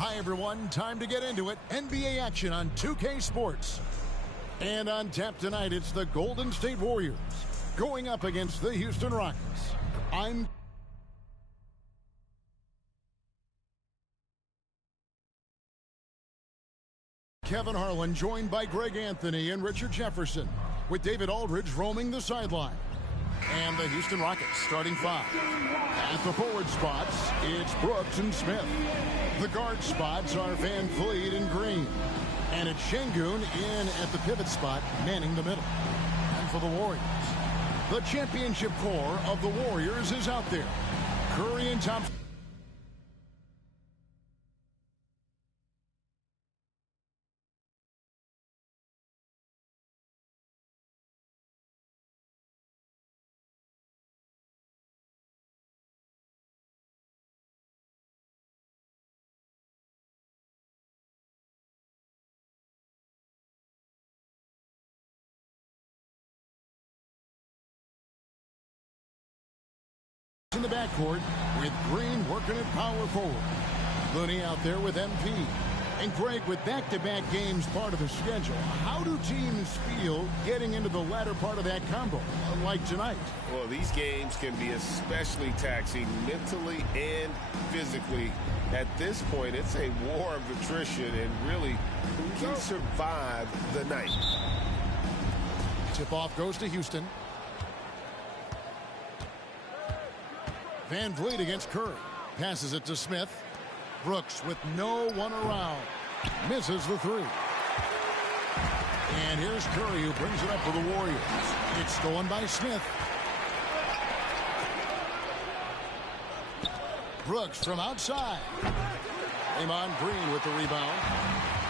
Hi, everyone. Time to get into it. NBA action on 2K Sports. And on tap tonight, it's the Golden State Warriors going up against the Houston Rockets. I'm Kevin Harlan, joined by Greg Anthony and Richard Jefferson, with David Aldridge roaming the sideline. And the Houston Rockets starting five. At the forward spots, it's Brooks and Smith. The guard spots are Van Vliet and Green. And it's Şengün in at the pivot spot, manning the middle. And for the Warriors, the championship core of the Warriors is out there. Curry and Thompson. In the backcourt with Green working at power forward. Looney out there with MP. And Greg, with back-to-back games part of the schedule, how do teams feel getting into the latter part of that combo, like tonight? Well, these games can be especially taxing mentally and physically. At this point, it's a war of attrition, and really, who can survive the night? Tip-off goes to Houston. Van Vliet against Curry. Passes it to Smith. Brooks with no one around. Misses the three. And here's Curry, who brings it up for the Warriors. It's stolen by Smith. Brooks from outside. Draymond Green with the rebound.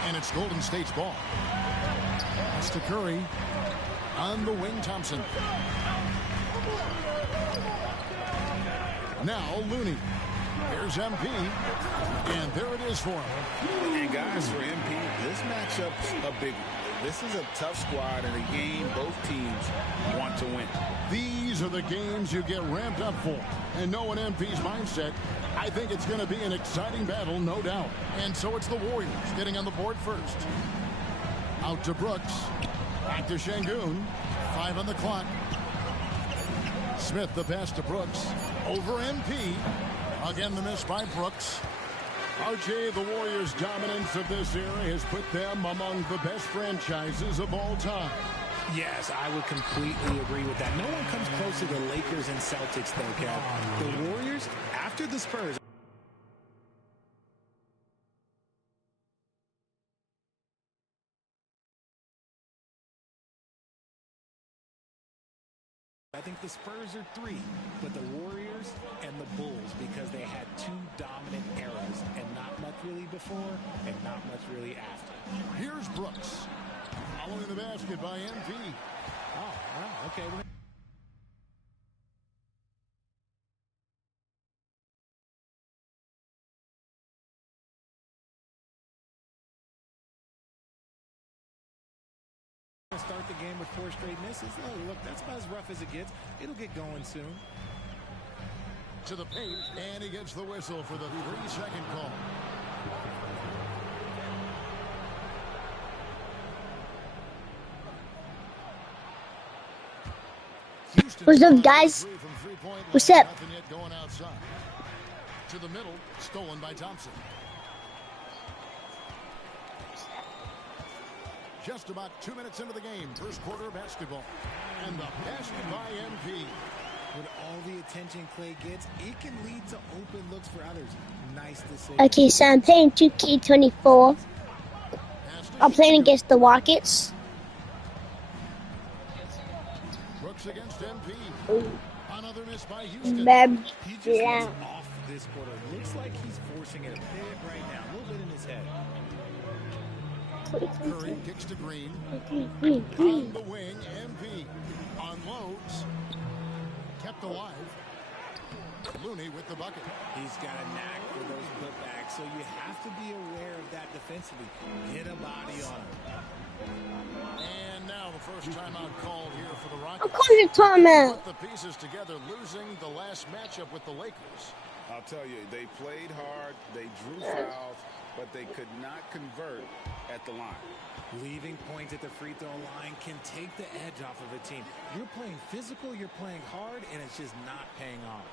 And it's Golden State's ball. That's to Curry. On the wing, Thompson. Now Looney. Here's MP. And there it is for him. And guys, for MP, this matchup's a big one. This is a tough squad and a game both teams want to win. These are the games you get ramped up for. And knowing MP's mindset, I think it's going to be an exciting battle, no doubt. And so it's the Warriors getting on the board first. Out to Brooks. Back to Şengün. 5 on the clock. Smith, the pass to Brooks. Over MP. Again, the miss by Brooks. RJ, the Warriors' dominance of this era has put them among the best franchises of all time. Yes, I would completely agree with that. No one comes close to the Lakers and Celtics, though, Kev. The Warriors, after the Spurs, I think the Spurs are 3, but the Warriors and the Bulls, because they had 2 dominant eras and not much really before and not much really after. Here's Brooks. Following the basket by MP. Oh, wow, okay. Start the game with 4 straight misses. Oh, look, that's about as rough as it gets. It'll get going soon. To the paint, and he gets the whistle for the 3-second call. What's up, guys? What's up? Nothing yet going outside. To the middle, stolen by Thompson. Just about 2 minutes into the game, first quarter of basketball. And the basket by MP. With all the attention Clay gets, it can lead to open looks for others. Nice decision. Okay, so I'm playing 2K24. I'm playing against the Rockets. Brooks against MP. Another miss by Houston. He just is off this quarter. Looks like he's forcing it a bit right now. A little bit in his head. Curry kicks to Green. On the wing, MP. Unloads. Kept alive. Looney with the bucket. He's got a knack for those putbacks, so you have to be aware of that defensively. Get a body on him. And now the first timeout called here for the Rockets. I'm calling the timeout. Put the pieces together, losing the last matchup with the Lakers. I'll tell you, they played hard, they drew fouls, but they could not convert at the line. Leaving points at the free throw line can take the edge off of a team. You're playing physical, you're playing hard, and it's just not paying off.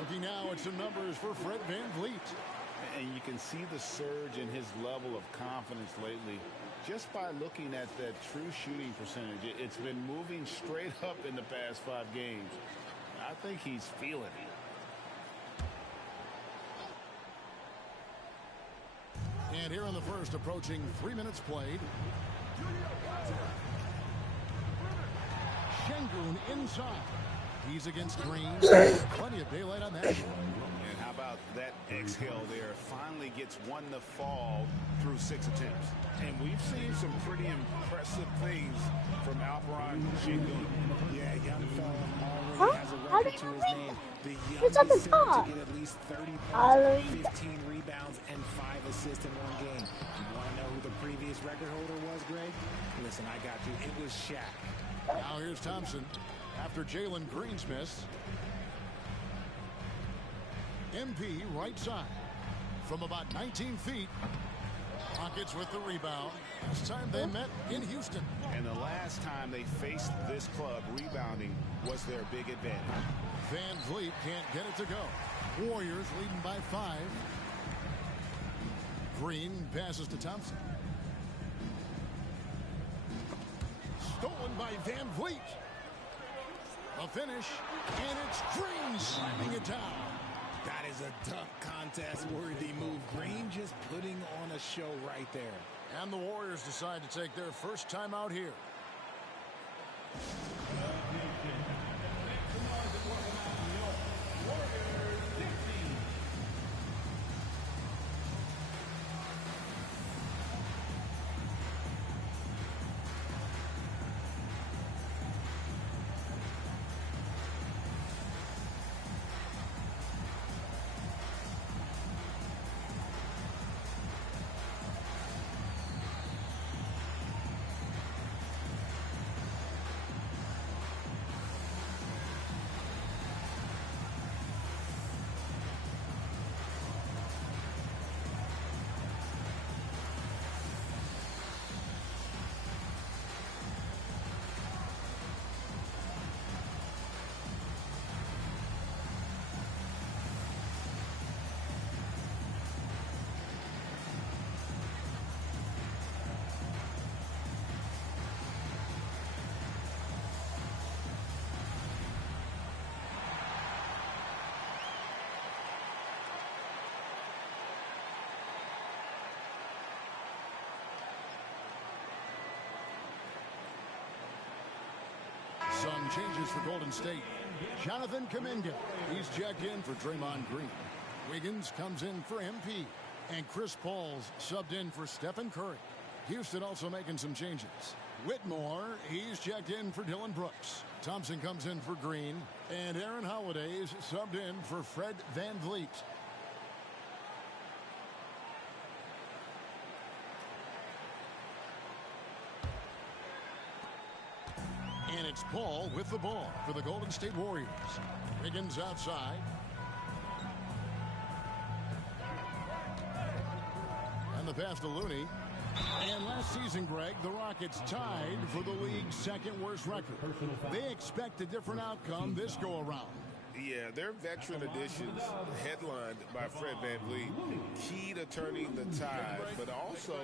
Looking now at some numbers for Fred VanVleet. And you can see the surge in his level of confidence lately just by looking at that true shooting percentage. It's been moving straight up in the past 5 games. I think he's feeling it. And here in the first, approaching 3 minutes played. Şengün inside. He's against Green. Plenty of daylight on that. And how about that exhale there? Finally gets one to fall through 6 attempts. And we've seen some pretty impressive things from Alperen Şengün. Yeah, young fella already has a record to his name. The It's at the youngest top. to get at least 30 points, 15 rebounds, and 5 assists in one game. You want to know who the previous record holder was, Greg? Listen, I got you. It was Shaq. Now here's Thompson. After Jalen Green's miss. MP right side. From about 19 feet. Rockets with the rebound. Last time they met in Houston. And the last time they faced this club, rebounding was their big advantage. VanVleet can't get it to go. Warriors leading by 5. Green passes to Thompson. Stolen by VanVleet. A finish, and it's Green slamming it down. That is a dunk contest-worthy move. Green just putting on a show right there. And the Warriors decide to take their first time out here. Some changes for Golden State. Jonathan Kuminga. He's checked in for Draymond Green. Wiggins comes in for MP. And Chris Paul's subbed in for Stephen Curry. Houston also making some changes. Whitmore, he's checked in for Dylan Brooks. Thompson comes in for Green. And Aaron Holiday's subbed in for Fred VanVleet. And it's Paul with the ball for the Golden State Warriors. Wiggins outside. the pass to Looney. And last season, Greg, the Rockets tied for the league's second worst record. They expect a different outcome this go-around. Yeah, their veteran additions, headlined by Fred VanVleet, key to turning the tide, but also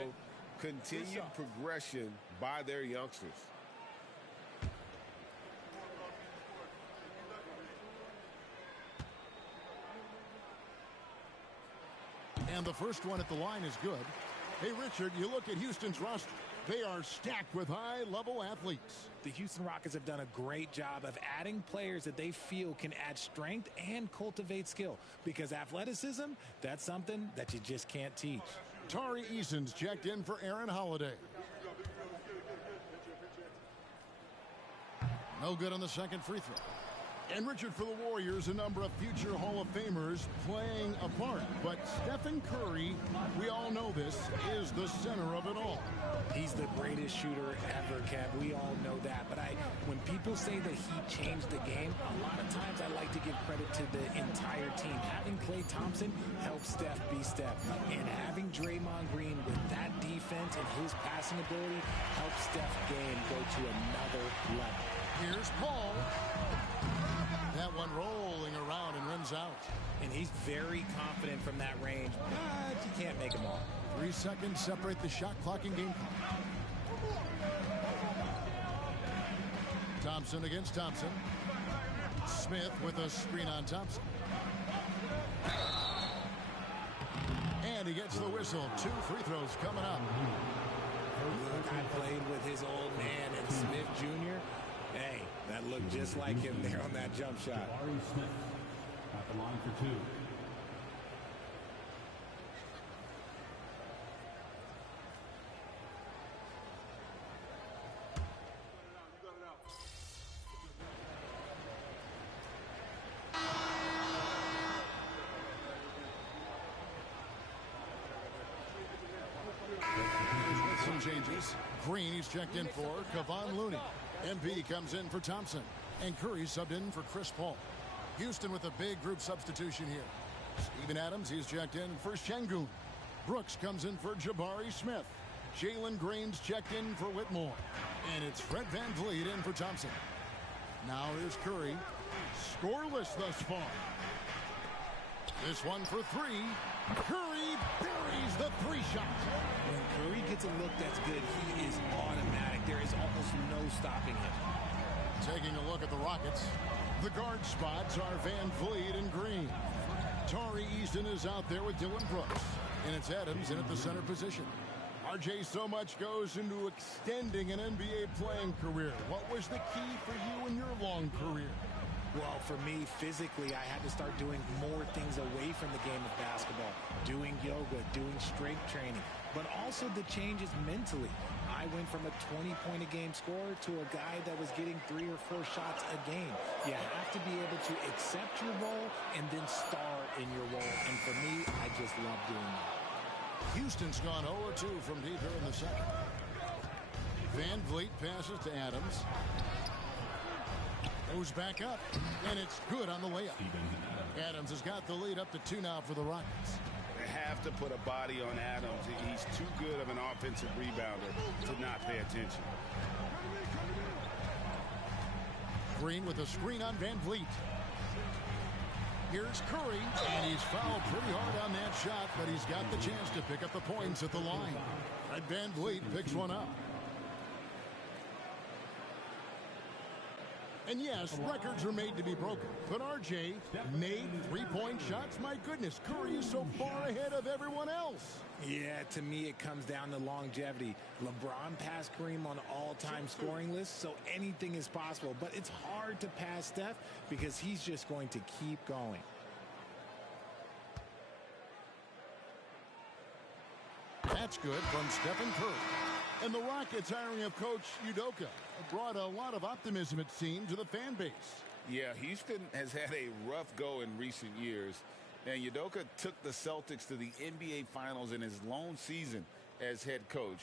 continued progression by their youngsters. And the first one at the line is good. Hey, Richard, you look at Houston's roster. They are stacked with high-level athletes. The Houston Rockets have done a great job of adding players that they feel can add strength and cultivate skill. Because athleticism, that's something that you just can't teach. Tari Eason's checked in for Aaron Holiday. No good on the second free throw. And Richard, for the Warriors, a number of future Hall of Famers playing a part. But Stephen Curry, we all know this, is the center of it all. He's the greatest shooter ever, Kev. We all know that. But when people say that he changed the game, a lot of times I like to give credit to the entire team. Having Klay Thompson help Steph be Steph. And having Draymond Green with that defense and his passing ability helps Steph's game go to another level. Here's Paul. That one rolling around and runs out. And he's very confident from that range, but you can't make him all. 3 seconds separate the shot clock and game clock. Thompson against Thompson. Smith with a screen on Thompson. And he gets the whistle. 2 free throws coming up. I played with his old man and Smith Jr. Hey, that looked just like him there on that jump shot. Jabari Smith at the line for 2. Some changes. Green, he's checked in for Kevon Looney. MP comes in for Thompson. And Curry subbed in for Chris Paul. Houston with a big group substitution here. Steven Adams, he's checked in for Şengün. Brooks comes in for Jabari Smith. Jalen Green's checked in for Whitmore. And it's Fred VanVleet in for Thompson. Now here's Curry. Scoreless thus far. This one for 3. Curry buries the 3 shot. When Curry gets a look that's good, he is automatic. There is almost no stopping him. Taking a look at the Rockets. The guard spots are VanVleet and Green. Tari Eason is out there with Dylan Brooks. And it's Adams in at the center position. RJ, so much goes into extending an NBA playing career. What was the key for you in your long career? Well, for me, physically, I had to start doing more things away from the game of basketball. Doing yoga, doing strength training, but also the changes mentally. I went from a 20-point-a-game scorer to a guy that was getting 3 or 4 shots a game. You have to be able to accept your role and then star in your role. And for me, I just love doing that. Houston's gone 0-2 from deep here in the second. VanVleet passes to Adams. Goes back up, and it's good on the layup. Adams has got the lead up to 2 now for the Rockets. They have to put a body on Adams. He's too good of an offensive rebounder to not pay attention. Green with a screen on VanVleet. Here's Curry, and he's fouled pretty hard on that shot, but he's got the chance to pick up the points at the line. And VanVleet picks one up. And yes, records are made to be broken. But RJ made 3-point shots. My goodness, Curry is so far ahead of everyone else. Yeah, to me, it comes down to longevity. LeBron passed Kareem on all-time scoring lists, so anything is possible. But it's hard to pass Steph because he's just going to keep going. That's good from Stephen Curry. And the Rockets hiring of Coach Udoka brought a lot of optimism, it seemed, to the fan base. Yeah, Houston has had a rough go in recent years. And Udoka took the Celtics to the NBA Finals in his lone season as head coach.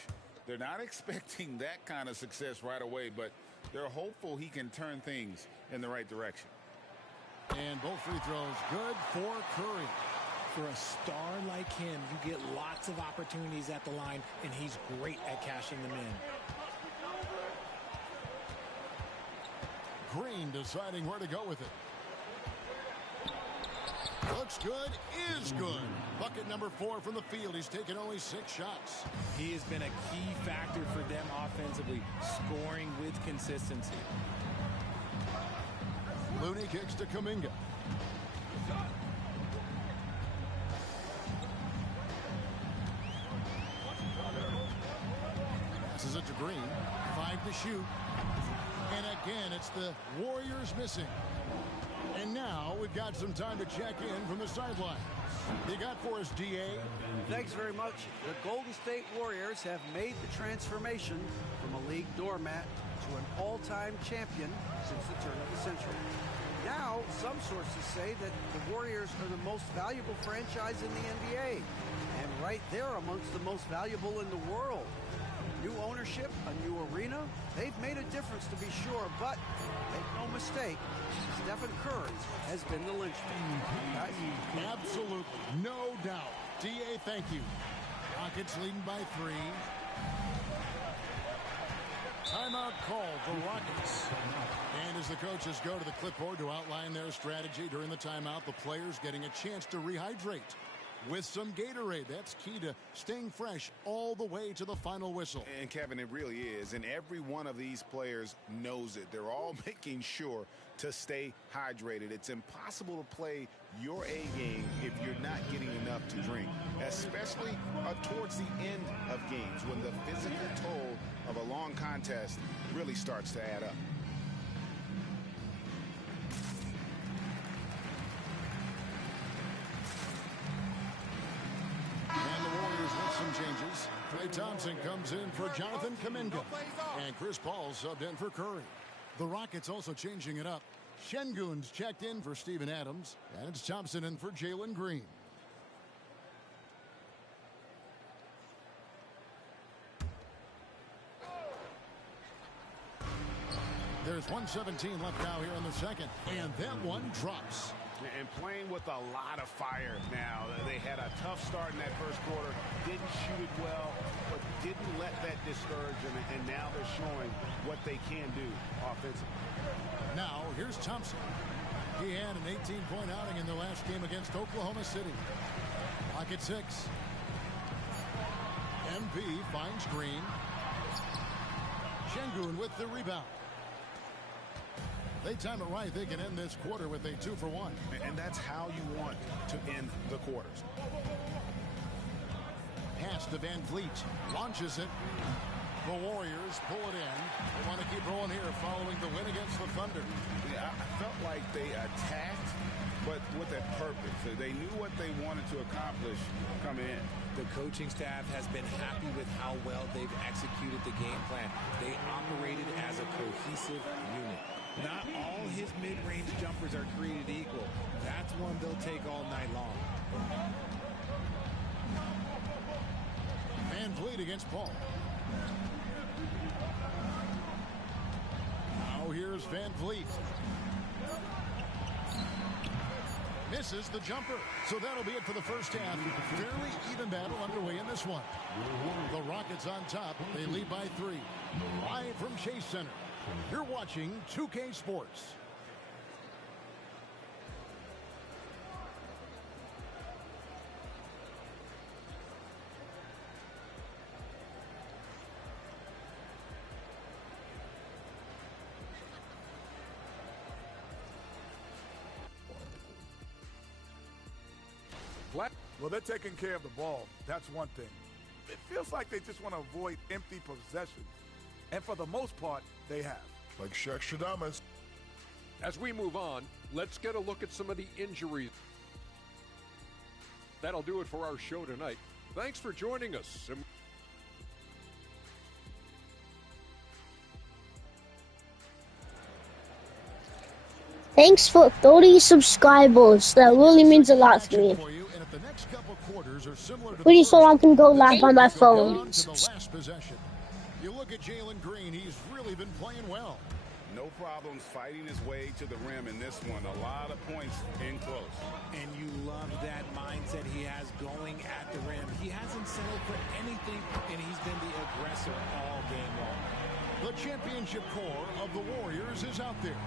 They're not expecting that kind of success right away, but they're hopeful he can turn things in the right direction. And both free throws good for Curry. For a star like him, you get lots of opportunities at the line, and he's great at cashing them in. Green deciding where to go with it. Looks good, is good. Bucket number 4 from the field. He's taken only 6 shots. He has been a key factor for them offensively, scoring with consistency. Looney kicks to Kuminga. Passes it to Green. 5 to shoot. And again, it's the Warriors missing. And now we've got some time to check in from the sideline. You got for us, D.A.? Thanks very much. The Golden State Warriors have made the transformation from a league doormat to an all-time champion since the turn of the century. Now, some sources say that the Warriors are the most valuable franchise in the NBA. And right there amongst the most valuable in the world. New ownership, a new arena, they've made a difference to be sure, but make no mistake, Stephen Curry has been the linchpin. Absolutely, no doubt. D.A., thank you. Rockets leading by 3. Timeout called, the Rockets. And as the coaches go to the clipboard to outline their strategy during the timeout, the players getting a chance to rehydrate with some Gatorade. That's key to staying fresh all the way to the final whistle. And Kevin, it really is. And every one of these players knows it. They're all making sure to stay hydrated. It's impossible to play your A game if you're not getting enough to drink, especially towards the end of games when the physical toll of a long contest really starts to add up. Changes. Klay Thompson comes in for Jonathan Kuminga. And Chris Paul subbed in for Curry. The Rockets also changing it up. Şengün's checked in for Steven Adams. And it's Thompson in for Jalen Green. There's 1:17 left now here in the second. And that one drops. And playing with a lot of fire now. They had a tough start in that first quarter. Didn't shoot it well, but didn't let that discourage them. And now they're showing what they can do offensively. Now, here's Thompson. He had an 18-point outing in the last game against Oklahoma City. Pocket 6. MP finds Green. Şengün with the rebound. They time it right. They can end this quarter with a 2-for-1. And that's how you want to end the quarters. Pass to Van Vliet. Launches it. The Warriors pull it in. They want to keep rolling here following the win against the Thunder. Yeah, I felt like they attacked, but with a purpose. They knew what they wanted to accomplish coming in. The coaching staff has been happy with how well they've executed the game plan. They operated as a cohesive unit. Not all his mid-range jumpers are created equal. That's one they'll take all night long. Van Vliet against Paul. Now here's Van Vliet. Misses the jumper. So that'll be it for the first half. Fairly even battle underway in this one. The Rockets on top. They lead by 3. Live from Chase Center. You're watching 2K Sports. Well, they're taking care of the ball. That's one thing. It feels like they just want to avoid empty possessions. And for the most part, they have. Like Shaq Shadamas. As we move on, let's get a look at some of the injuries. That'll do it for our show tonight. Thanks for joining us. Thanks for 30 subscribers. That really means a lot to me. Pretty soon I can go live on my phone. You look at Jalen Green, he's really been playing well. No problems fighting his way to the rim in this one. A lot of points in close. And you love that mindset. has going at the rim. He hasn't settled for anything, and he's been the aggressor all game long. The championship core of the Warriors is out there.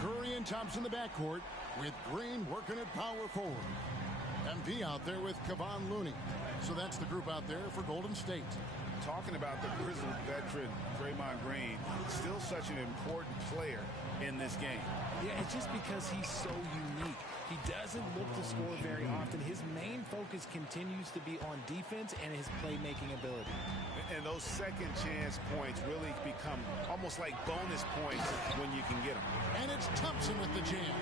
Curry and Thompson in the backcourt, with Green working at power forward. MP out there with Kevon Looney. So that's the group out there for Golden State. Talking about the grizzled veteran Draymond Green, still such an important player in this game. Yeah, it's just because he's so unique. He doesn't look to score very often. His main focus continues to be on defense and his playmaking ability. And those second chance points really become almost like bonus points when you can get them. And it's Thompson with the jam.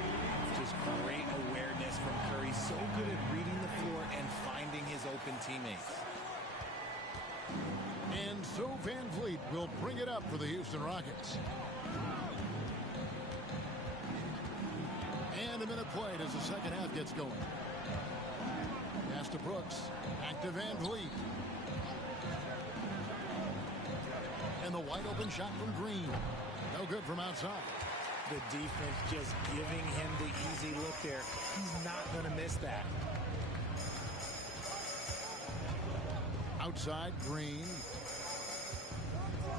Just great awareness from Curry. So good at reading the floor and finding his open teammates. And so Van Vliet will bring it up for the Houston Rockets. And a minute played as the second half gets going. Pass to Brooks. Back to Van Vliet. And the wide open shot from Green. No good from outside. The defense just giving him the easy look there. He's not going to miss that. Outside, Green.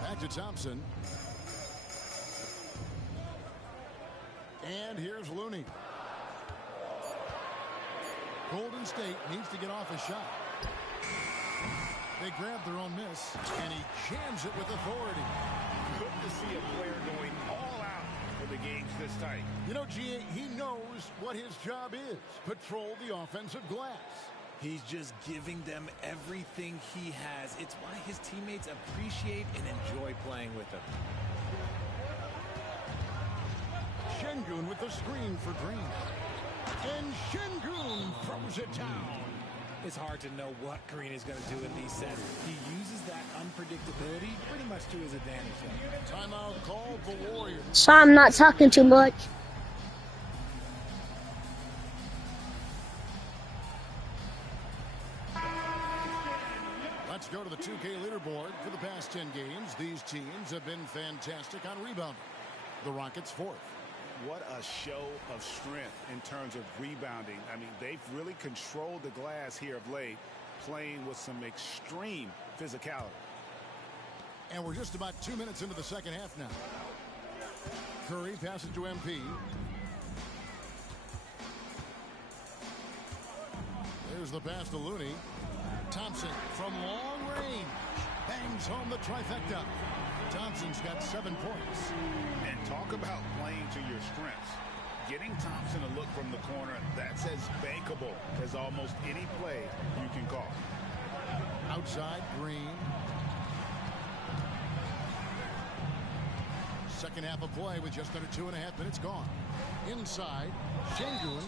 Back to Thompson. And here's Looney. Golden State needs to get off a shot. They grab their own miss, and he jams it with authority. Good to see a player going all out when the game's this tight. You know, G.A., he knows what his job is. Patrol the offensive glass. He's just giving them everything he has. It's why his teammates appreciate and enjoy playing with him. Şengün with the screen for Green. And Şengün throws it down. It's hard to know what Green is going to do in these sets. He uses that unpredictability pretty much to his advantage. Timeout called the Warriors. So I'm not talking too much. Let's go to the 2K leaderboard. For the past 10 games, these teams have been fantastic on rebounding. The Rockets fourth. What a show of strength in terms of rebounding. I mean, they've really controlled the glass here of late, playing with some extreme physicality. And we're just about 2 minutes into the second half now. Curry passes to MP. There's the pass to Looney. Thompson from long range bangs home the trifecta. Thompson's got 7 points. And talk about playing to your strengths. Getting Thompson a look from the corner, that's as bankable as almost any play you can call. Outside, Green. Second half of play with just under 2.5 minutes gone. Inside, Şengün,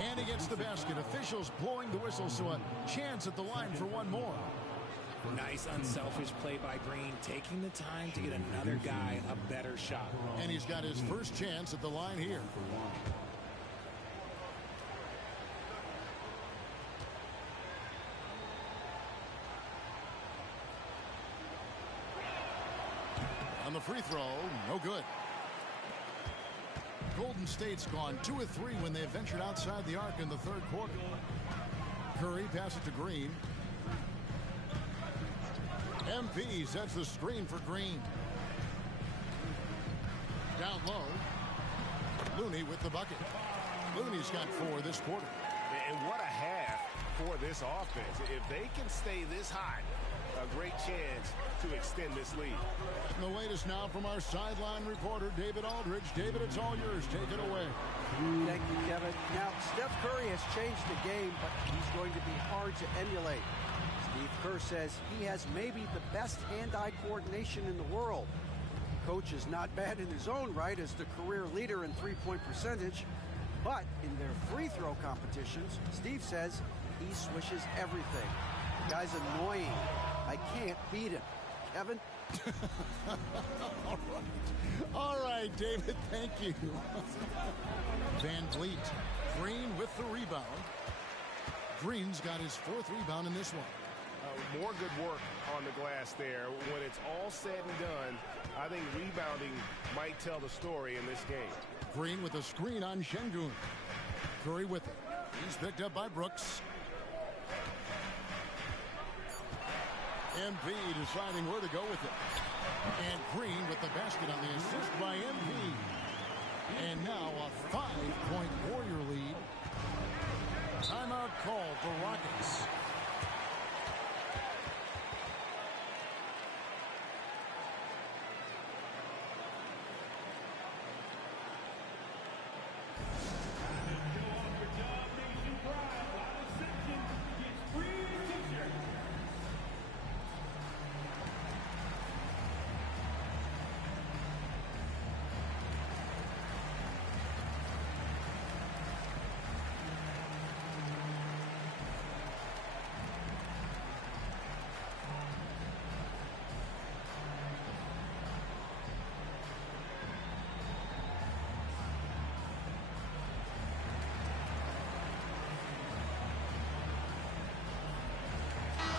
and he gets the basket. Officials blowing the whistle, so a chance at the line for one more. Nice unselfish play by Green, taking the time to get another guy a better shot. And he's got his first chance at the line here. On the free throw, no good. Golden State's gone 2 of 3 when they ventured outside the arc in the third quarter. Curry passes to Green. MP sets the screen for Green. Down low. Looney with the bucket. Looney's got 4 this quarter. And what a half for this offense. If they can stay this hot, a great chance to extend this lead. And the latest now from our sideline reporter, David Aldridge. David, it's all yours. Take it away. Thank you, Kevin. Now, Steph Curry has changed the game, but he's going to be hard to emulate. Steve Kerr says he has maybe the best hand-eye coordination in the world. Coach is not bad in his own right as the career leader in three-point percentage, but in their free throw competitions, Steve says he swishes everything. The guy's annoying. I can't beat him. Kevin? All right, David, thank you. Van Vliet. Green with the rebound. Green's got his 4th rebound in this one. More good work on the glass there. When it's all said and done, I think rebounding might tell the story in this game. Green with a screen on Şengün. Curry with it. He's picked up by Brooks. MP deciding where to go with it. And Green with the basket on the assist by MP. And now a 5-point Warrior lead. Timeout call for Rockets.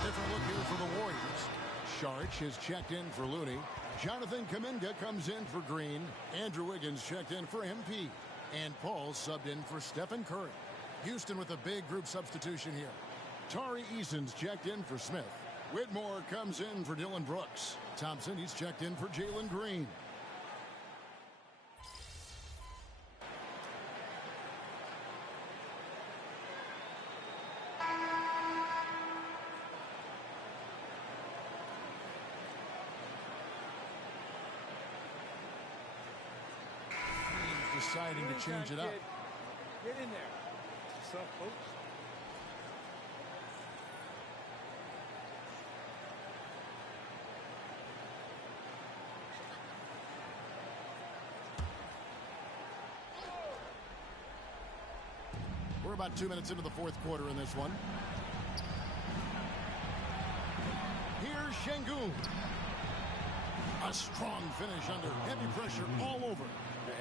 Different look here for the Warriors. Saric has checked in for Looney. Jonathan Kuminga comes in for Green. Andrew Wiggins checked in for MP. And Paul subbed in for Stephen Curry. Houston with a big group substitution here. Tari Eason's checked in for Smith. Whitmore comes in for Dylan Brooks. Thompson, he's checked in for Jalen Green. Deciding to change it up. Get in there. What's up, folks? We're about 2 minutes into the fourth quarter in this one. Here's Şengün. A strong finish under heavy pressure all over.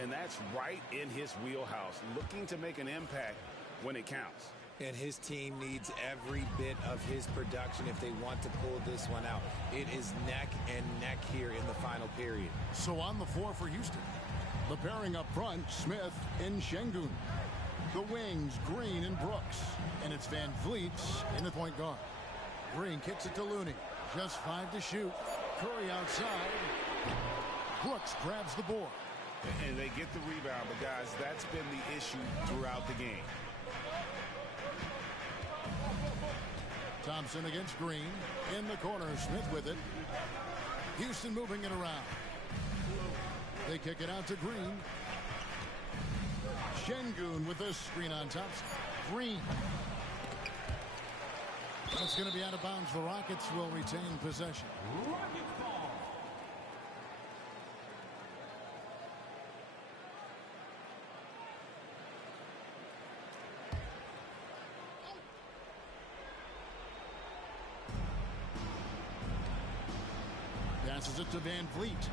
And that's right in his wheelhouse, looking to make an impact when it counts. And his team needs every bit of his production if they want to pull this one out. It is neck and neck here in the final period. So on the floor for Houston. The pairing up front, Smith and Şengün. The wings, Green and Brooks. And it's Van Vliet in the point guard. Green kicks it to Looney. Just 5 to shoot. Curry outside. Brooks grabs the board. And they get the rebound, but guys, that's been the issue throughout the game. Thompson against Green. In the corner, Smith with it. Houston moving it around. They kick it out to Green. Şengün with the screen on Thompson. Green. It's going to be out of bounds. The Rockets will retain possession. Rockets ball. Passes it to Van Vliet.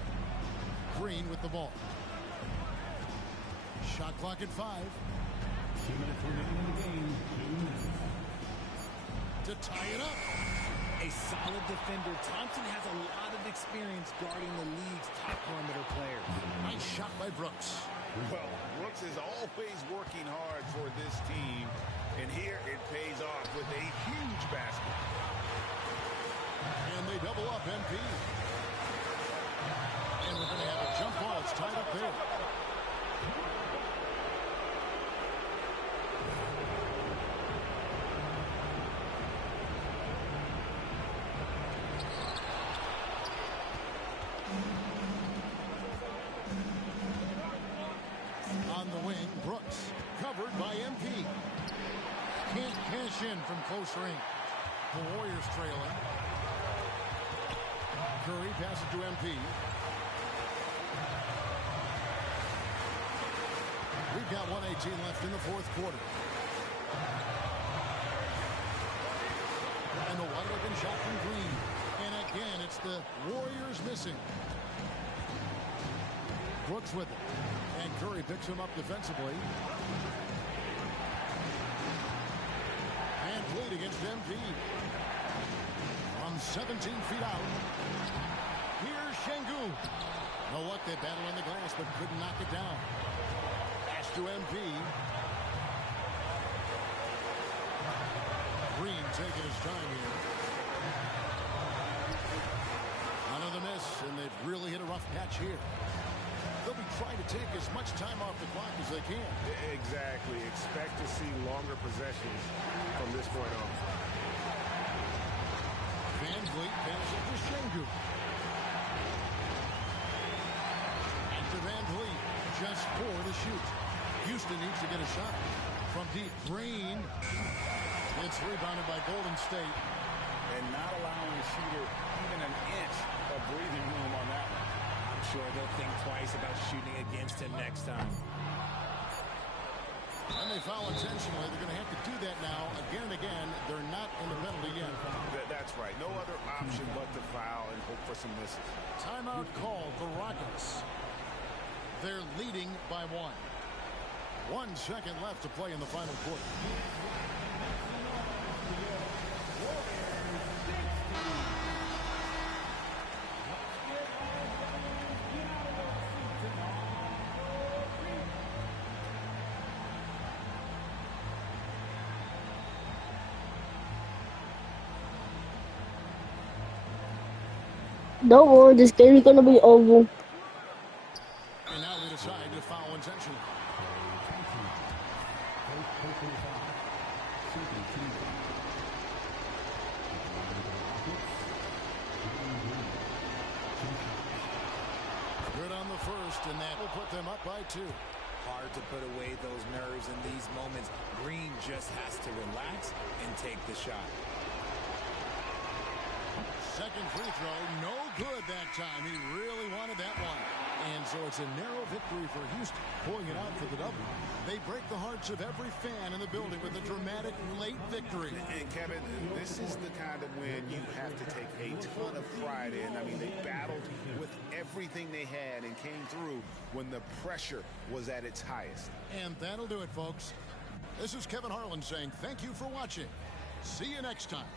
Green with the ball. Shot clock at 5. 2 minutes remaining in the game. 2 minutes. To tie it up. A solid defender. Thompson has a lot of experience guarding the league's top perimeter players. Nice shot by Brooks. Well, Brooks is always working hard for this team, and here it pays off with a huge basket. And they double up MP. And we're going to have a jump ball. It's tied up there. On the wing, Brooks, covered by MP. Can't cash in from close range. The Warriors trailing. Curry passes to MP. We've got 1:18 left in the fourth quarter. And the wide open shot from Green. And again, it's the Warriors missing. Brooks with it. And Curry picks him up defensively. And Vliet against MP. From 17 feet out. Here's Şengün. No luck, they battle on the glass, but couldn't knock it down. Pass to MP. Green taking his time here. and they've really hit a rough patch here. They'll be trying to take as much time off the clock as they can. Exactly. Expect to see longer possessions from this point on. Van Vliet passes it to Şengün. And to Van Vliet, just 4 to shoot. Houston needs to get a shot from deep. Green. It's rebounded by Golden State. And not allowing the shooter even an inch of breathing room on that one. I'm sure they'll think twice about shooting against him next time. And they foul intentionally. They're going to have to do that now again and again. They're not in the penalty yet. That's right. No other option but to foul and hope for some misses. Timeout called the Rockets. They're leading by 1. 1 second left to play in the final quarter. Don't worry, this game is gonna be over. And now they decide to foul intentionally. Good on the first, and that will put them up by 2. Hard to put away those nerves in these moments. Green just has to relax and take the shot. Second free throw, no good that time. He really wanted that one. And so it's a narrow victory for Houston, pulling it out for the double. They break the hearts of every fan in the building with a dramatic late victory. And Kevin, this is the kind of win you have to take a ton of pride in. I mean, they battled with everything they had and came through when the pressure was at its highest. And that'll do it, folks. This is Kevin Harlan saying thank you for watching. See you next time.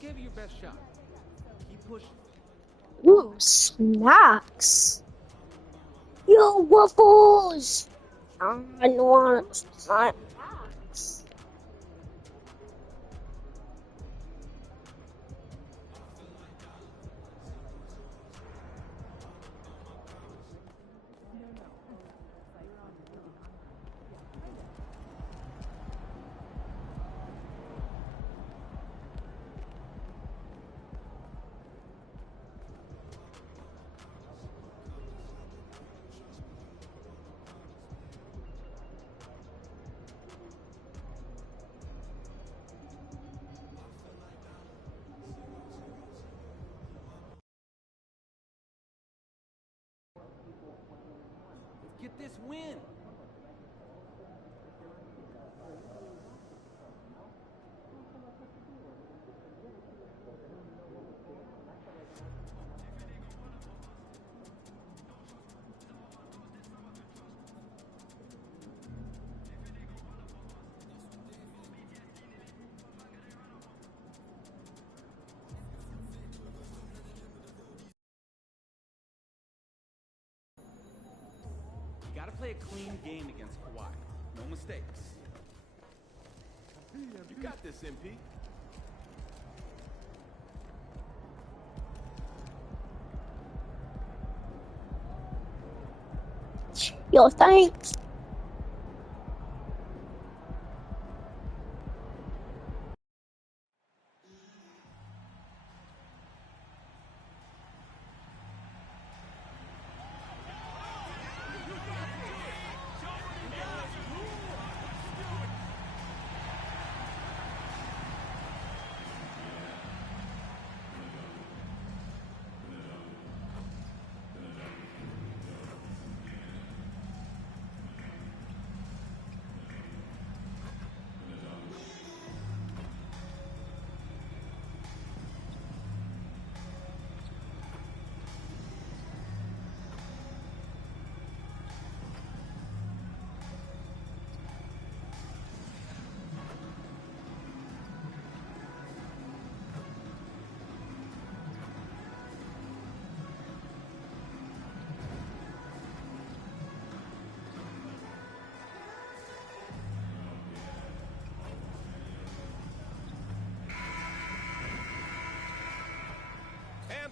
Give it your best shot. Keep pushing. Ooh, snacks. Yo, waffles. I want snacks. Get this win. Gotta play a clean game against Kawhi. No mistakes. You got this, MP. Yo, thanks.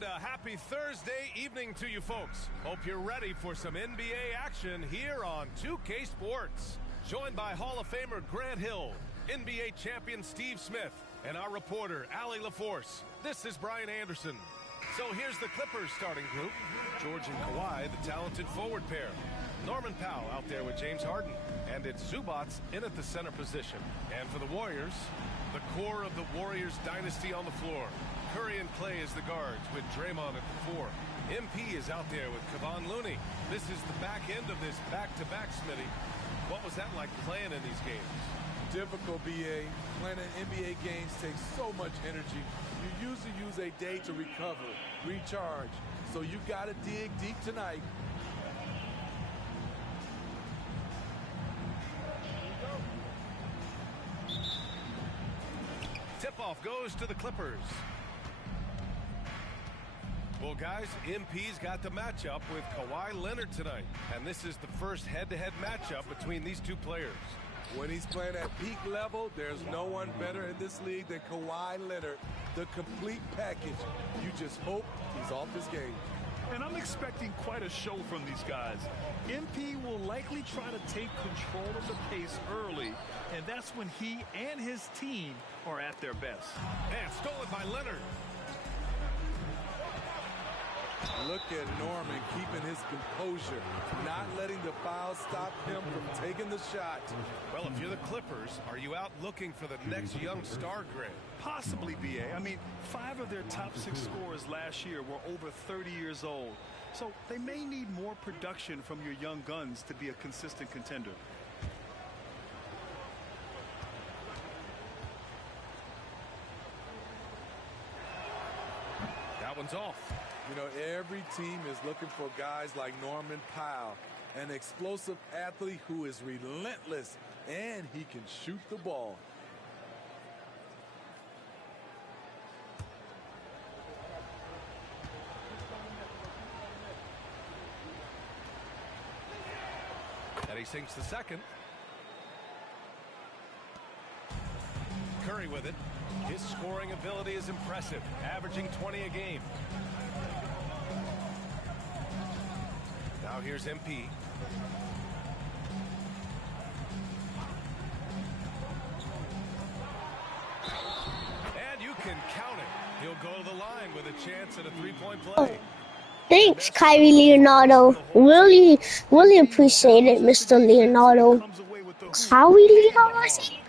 a happy Thursday evening to you folks. Hope you're ready for some NBA action here on 2K Sports. Joined by Hall of Famer Grant Hill, NBA champion Steve Smith, and our reporter Allie LaForce. This is Brian Anderson. So here's the Clippers starting group. George and Kawhi, the talented forward pair. Norman Powell out there with James Harden. And it's Zubac in at the center position. And for the Warriors, the core of the Warriors dynasty on the floor. Curry and Clay as the guards with Draymond at the 4. MP is out there with Kevon Looney. This is the back end of this back-to-back, Smitty. What was that like playing in these games? Difficult, BA. Playing in NBA games takes so much energy. You usually use a day to recover, recharge. So you got to dig deep tonight. Tip-off goes to the Clippers. Well, guys, MP's got the matchup with Kawhi Leonard tonight. And this is the first head-to-head matchup between these two players. When he's playing at peak level, there's no one better in this league than Kawhi Leonard. The complete package. You just hope he's off his game. And I'm expecting quite a show from these guys. MP will likely try to take control of the pace early, and that's when he and his team are at their best. And stolen by Leonard. Look at Norman keeping his composure, not letting the foul stop him from taking the shot. Well, if you're the Clippers, are you out looking for the next young star, Grant? Possibly, BA. I mean, 5 of their top 6 scorers last year were over 30 years old. So they may need more production from your young guns to be a consistent contender. That one's off. You know, every team is looking for guys like Norman Powell, an explosive athlete who is relentless, and he can shoot the ball. And he sinks the second. Curry with it. His scoring ability is impressive, averaging 20 a game. Now here's MP. And you can count it. He'll go to the line with a chance at a three-point play. Thanks, Kyrie Leonardo. Really, really appreciate it, Mr. Leonardo. Kyrie Leonardo, I see.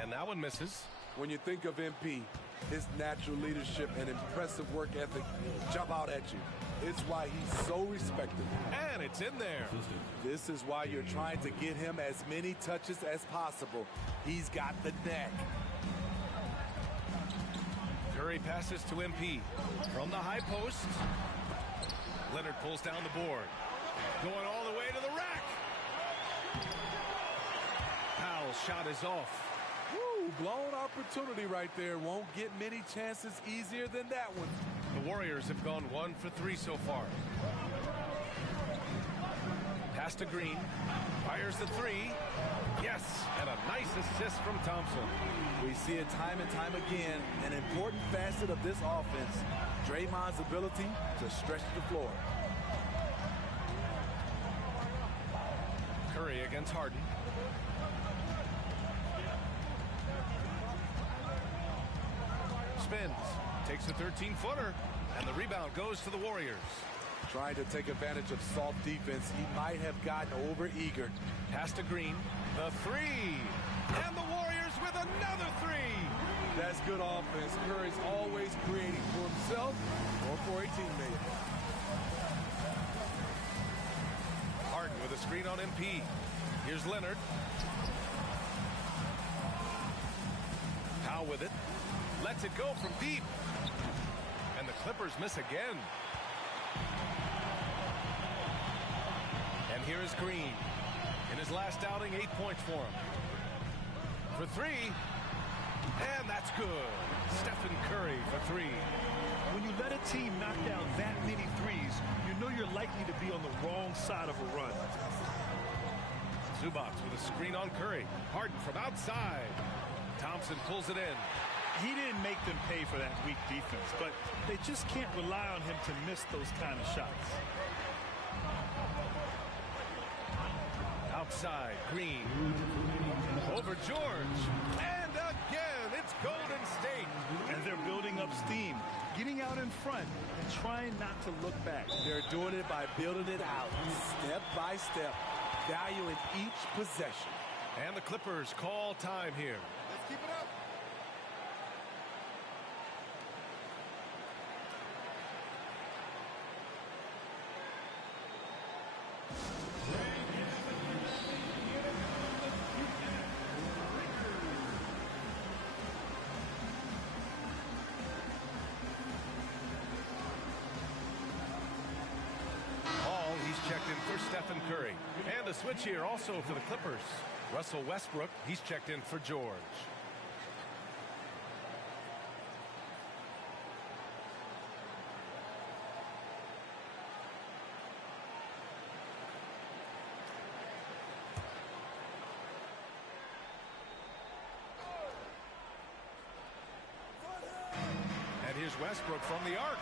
And that one misses. When you think of MP, his natural leadership and impressive work ethic jump out at you. It's why he's so respected. And it's in there. This is why you're trying to get him as many touches as possible. He's got the knack. Curry passes to MP. From the high post. Leonard pulls down the board. Going all the way to the rack. Powell's shot is off. Woo, blown opportunity right there. Won't get many chances easier than that one. The Warriors have gone 1 for 3 so far. Pass to Green. Fires the 3. Yes, and a nice assist from Thompson. We see it time and time again. An important facet of this offense. Draymond's ability to stretch the floor. Curry against Harden. Spins, takes a 13-footer, and the rebound goes to the Warriors. Trying to take advantage of soft defense, he might have gotten over-eager. Pass to Green, the 3, and the Warriors with another 3. That's good offense. Curry's always creating for himself or for a teammate. Harden with a screen on MP. Here's Leonard. Powell with it. Lets it go from deep. And the Clippers miss again. And here is Green. In his last outing, 8 points for him. For three, and that's good. Stephen Curry for three. When you let a team knock down that many threes, you know you're likely to be on the wrong side of a run. Zubac with a screen on Curry. Harden from outside. Thompson pulls it in. He didn't make them pay for that weak defense, but they just can't rely on him to miss those kind of shots. Outside, Green. Over George. And again, it's Golden State. And they're building up steam, getting out in front, and trying not to look back. They're doing it by building it out, step by step, valuing each possession. And the Clippers call time here. Let's keep it up. Checked in for Stephen Curry. And a switch here also for the Clippers. Russell Westbrook, he's checked in for George. And here's Westbrook from the arc.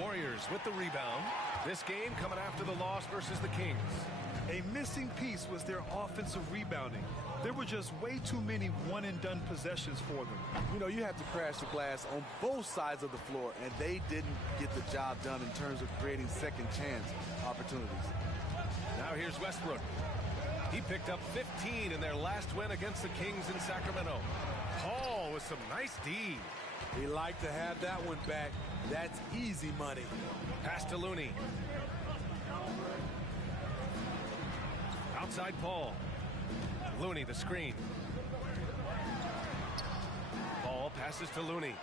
Warriors with the rebound. This game coming after the loss versus the Kings. A missing piece was their offensive rebounding. There were just way too many one-and-done possessions for them. You know, you have to crash the glass on both sides of the floor, and they didn't get the job done in terms of creating second chance opportunities. Now here's Westbrook. He picked up 15 in their last win against the Kings in Sacramento. Paul with some nice D. He liked to have that one back. That's easy money. Pass to Looney. Outside Paul. Looney the screen. Paul passes to Looney.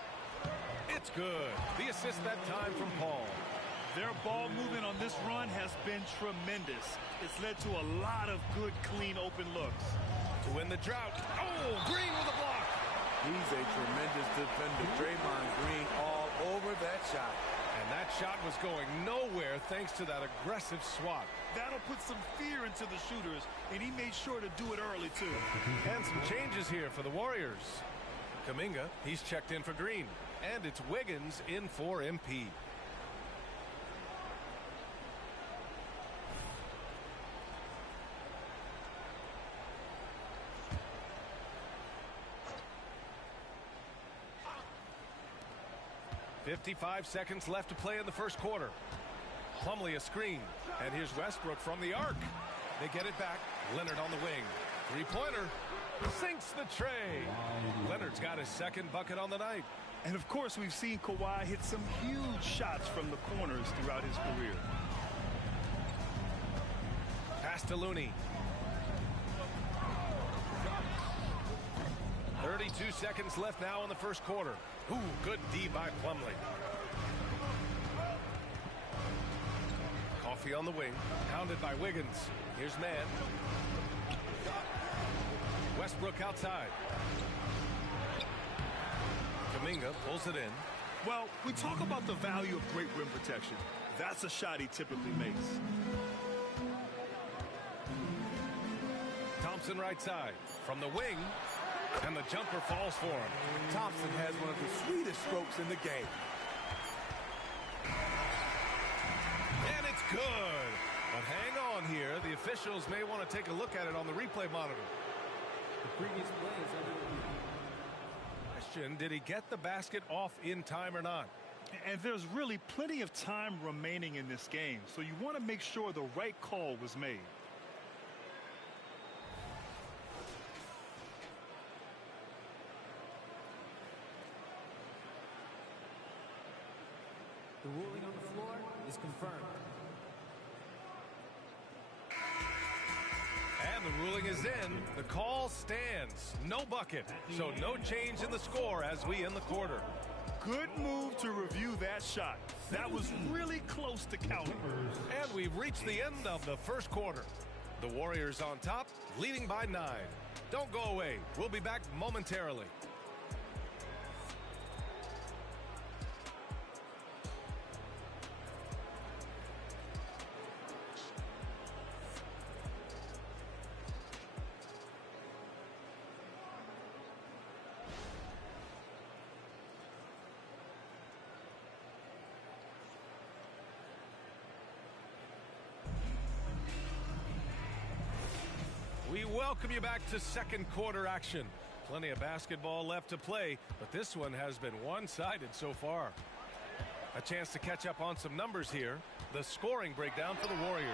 It's good. The assist that time from Paul. Their ball movement on this run has been tremendous. It's led to a lot of good, clean, open looks. To win the drought. Oh, Green with a block. He's a tremendous defender. Draymond Green all over that shot. And that shot was going nowhere thanks to that aggressive swat. That'll put some fear into the shooters, and he made sure to do it early, too. And some changes here for the Warriors. Kuminga, he's checked in for Green. And it's Wiggins in for MP. .55 seconds left to play in the first quarter. Plumlee a screen. And here's Westbrook from the arc. They get it back. Leonard on the wing. Three-pointer. Sinks the tray. Leonard's got his second bucket on the night. And, of course, we've seen Kawhi hit some huge shots from the corners throughout his career. Pass to Looney. 32 seconds left now in the first quarter. Ooh, good D by Plumlee. Coffee on the wing. Pounded by Wiggins. Here's Mann. Westbrook outside. Kuminga pulls it in. Well, we talk about the value of great rim protection. That's a shot he typically makes. Thompson right side. From the wing. And the jumper falls for him. Thompson has one of the sweetest strokes in the game. And it's good. But hang on here. The officials may want to take a look at it on the replay monitor. The previous play is under review. Question, did he get the basket off in time or not? And there's really plenty of time remaining in this game, so you want to make sure the right call was made. The ruling on the floor is confirmed. And the ruling is in. The call stands. No bucket. So no change in the score as we end the quarter. Good move to review that shot. That was really close to counting. And we've reached the end of the first quarter. The Warriors on top, leading by 9. Don't go away. We'll be back momentarily. We welcome you back to second quarter action. Plenty of basketball left to play, but this one has been one-sided so far. A chance to catch up on some numbers here. The scoring breakdown for the Warriors.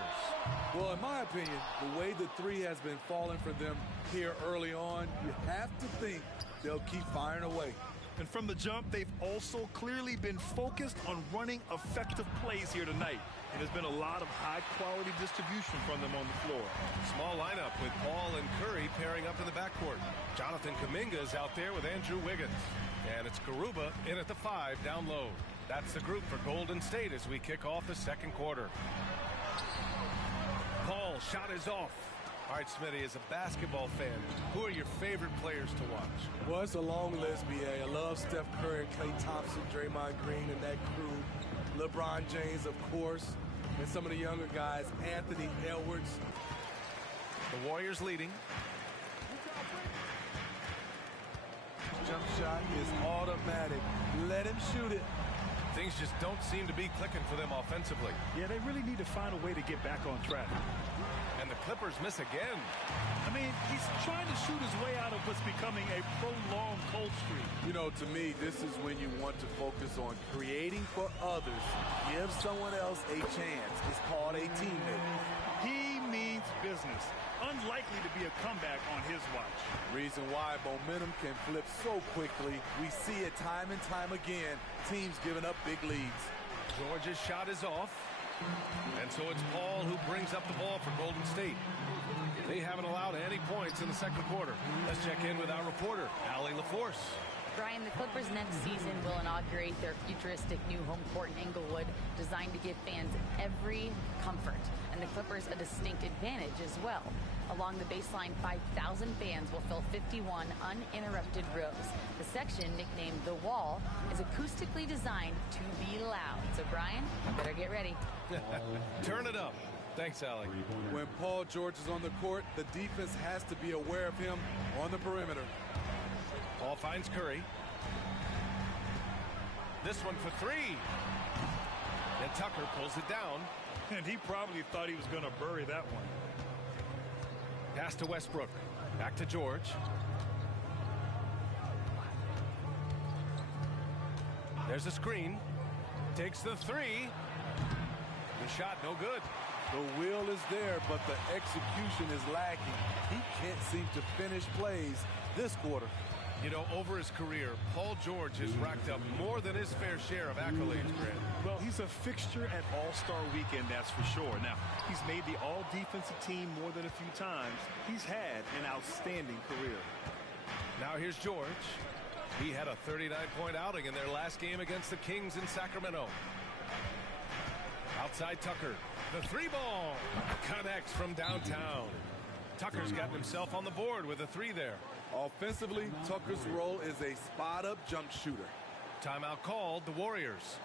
Well, in my opinion, the way the three has been falling for them here early on, you have to think they'll keep firing away. And from the jump, they've also clearly been focused on running effective plays here tonight. And there's been a lot of high-quality distribution from them on the floor. Small lineup with Paul and Curry pairing up in the backcourt. Jonathan Kuminga is out there with Andrew Wiggins. And it's Garuba in at the 5 down low. That's the group for Golden State as we kick off the second quarter. Paul, shot is off. All right, Smitty, as a basketball fan, who are your favorite players to watch? Well, it's a long list, B.A. I love Steph Curry, Klay Thompson, Draymond Green, and that crew. LeBron James, of course, and some of the younger guys, Anthony Edwards. The Warriors leading. Jump shot is automatic. Let him shoot it. Things just don't seem to be clicking for them offensively. Yeah, they really need to find a way to get back on track. And the Clippers miss again. I mean, he's trying to shoot his way out of what's becoming a prolonged cold streak. You know, to me, this is when you want to focus on creating for others. Give someone else a chance. It's called a teammate. He means business. Unlikely to be a comeback on his watch. Reason why momentum can flip so quickly. We see it time and time again. Teams giving up big leads. George's shot is off. And so it's Paul who brings up the ball for Golden State. They haven't allowed any points in the second quarter. Let's check in with our reporter, Allie LaForce. Brian, the Clippers next season will inaugurate their futuristic new home court in Inglewood, designed to give fans every comfort, and the Clippers a distinct advantage as well. Along the baseline, 5,000 fans will fill 51 uninterrupted rows. The section, nicknamed The Wall, is acoustically designed to be loud. So, Brian, you better get ready. Turn it up. Thanks, Allie. When Paul George is on the court, the defense has to be aware of him on the perimeter. Paul finds Curry. This one for 3. And Tucker pulls it down. And he probably thought he was going to bury that one. Pass to Westbrook. Back to George. There's a screen. Takes the 3. The shot no good. The will is there, but the execution is lacking. He can't seem to finish plays this quarter. You know, over his career, Paul George has racked up more than his fair share of accolades, Grant. Well, he's a fixture at All-Star Weekend, that's for sure. Now, he's made the all-defensive team more than a few times. He's had an outstanding career. Now here's George. He had a 39-point outing in their last game against the Kings in Sacramento. Outside Tucker. The 3-ball connects from downtown. Tucker's gotten himself on the board with a 3 there. Offensively, Tucker's role is a spot-up jump shooter. Timeout called, the Warriors.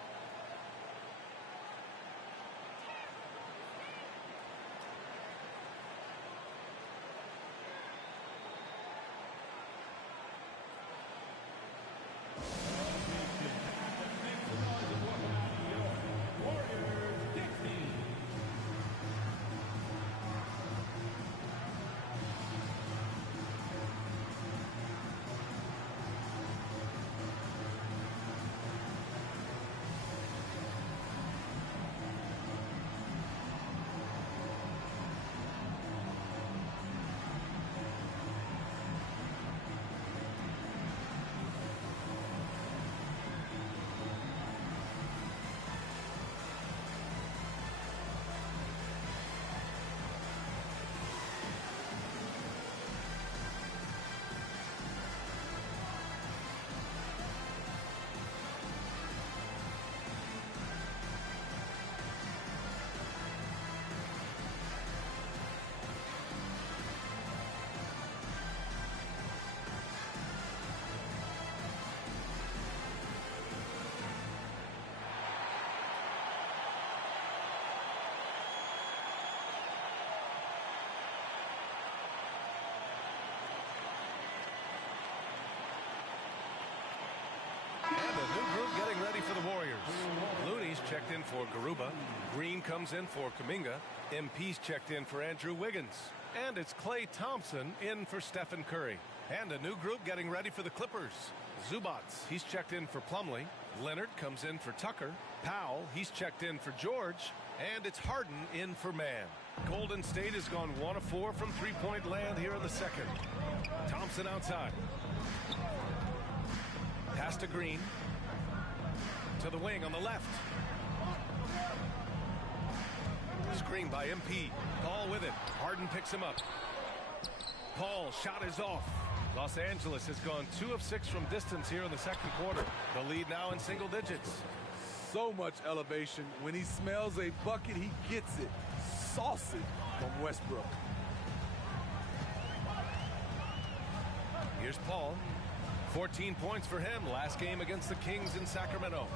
checked in for Garuba. Green comes in for Kuminga. MP's checked in for Andrew Wiggins. And it's Klay Thompson in for Stephen Curry. And a new group getting ready for the Clippers. Zubats, he's checked in for Plumlee. Leonard comes in for Tucker. Powell, he's checked in for George. And it's Harden in for Mann. Golden State has gone 1 of 4 from three-point land here in the second. Thompson outside. Pass to Green. To the wing on the left. Screen by MP. Paul with it. Harden picks him up. Paul, shot is off. Los Angeles has gone 2 of 6 from distance here in the second quarter. The lead now in single digits. So much elevation. When he smells a bucket, he gets it. Saucy from Westbrook. Here's Paul. 14 points for him last game against the Kings in Sacramento.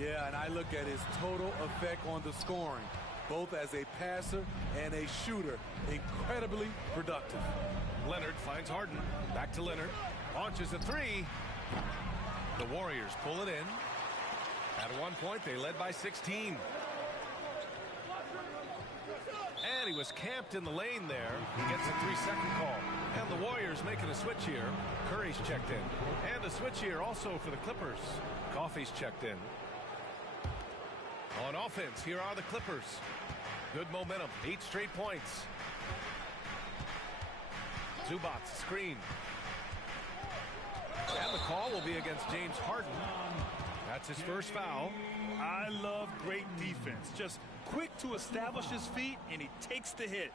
Yeah, and I look at his total effect on the scoring, both as a passer and a shooter. Incredibly productive. Leonard finds Harden. Back to Leonard. Launches a three. The Warriors pull it in. At one point, they led by 16. And he was camped in the lane there. He gets a 3-second call. And the Warriors making a switch here. Curry's checked in. And a switch here also for the Clippers. Coffey's checked in. On offense, here are the Clippers. Good momentum. 8 straight points. Zubats screen. And the call will be against James Harden. That's his first foul. I love great defense. Just quick to establish his feet, and he takes the hit.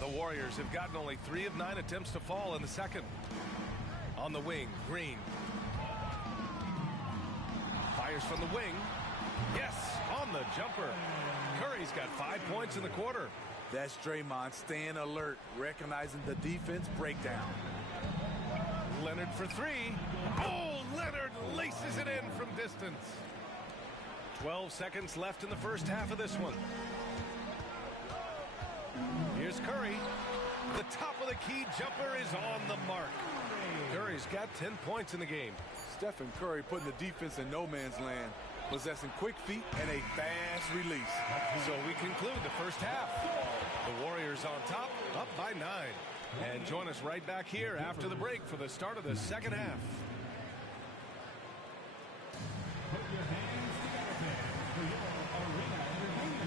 The Warriors have gotten only 3 of 9 attempts to fall in the second. On the wing, Green. Fires from the wing. Yes, on the jumper. Curry's got 5 points in the quarter. That's Draymond staying alert, recognizing the defense breakdown. Leonard for 3. Oh, Leonard laces it in from distance. 12 seconds left in the first half of this one. Here's Curry. The top of the key jumper is on the mark. Curry's got 10 points in the game. Stephen Curry putting the defense in no man's land, possessing quick feet and a fast release. So we conclude the first half. The Warriors on top, up by 9. And join us right back here after the break for the start of the second half. Put your hands together for your arena entertainment.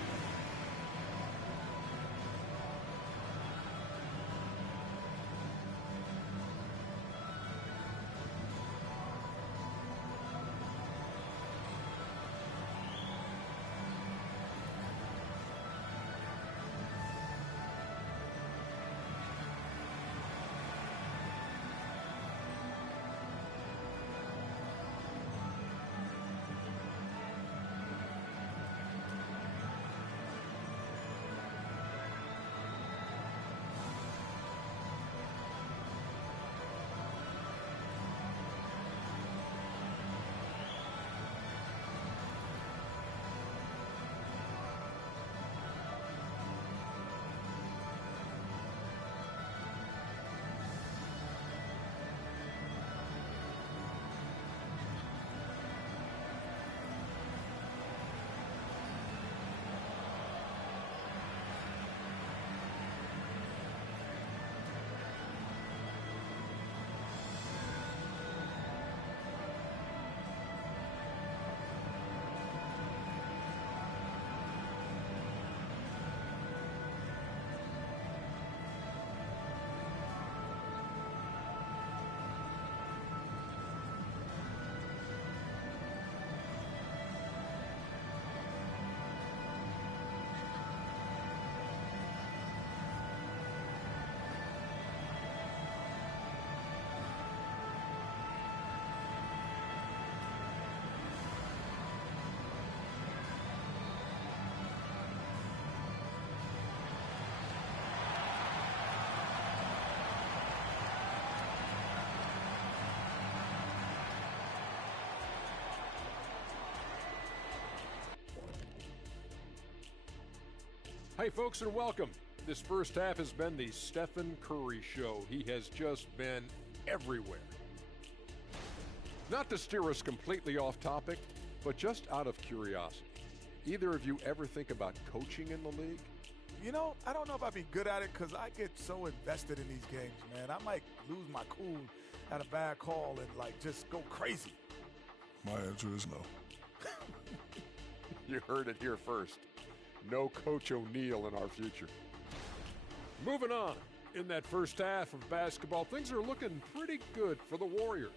Hey, folks, and welcome. This first half has been the Stephen Curry Show. He has just been everywhere. Not to steer us completely off topic, but just out of curiosity, either of you ever think about coaching in the league? You know, I don't know if I'd be good at it because I get so invested in these games, man. I might lose my cool at a bad call and, like, just go crazy. My answer is no. You heard it here first. No Coach O'Neal in our future. Moving on. In that first half of basketball, things are looking pretty good for the Warriors.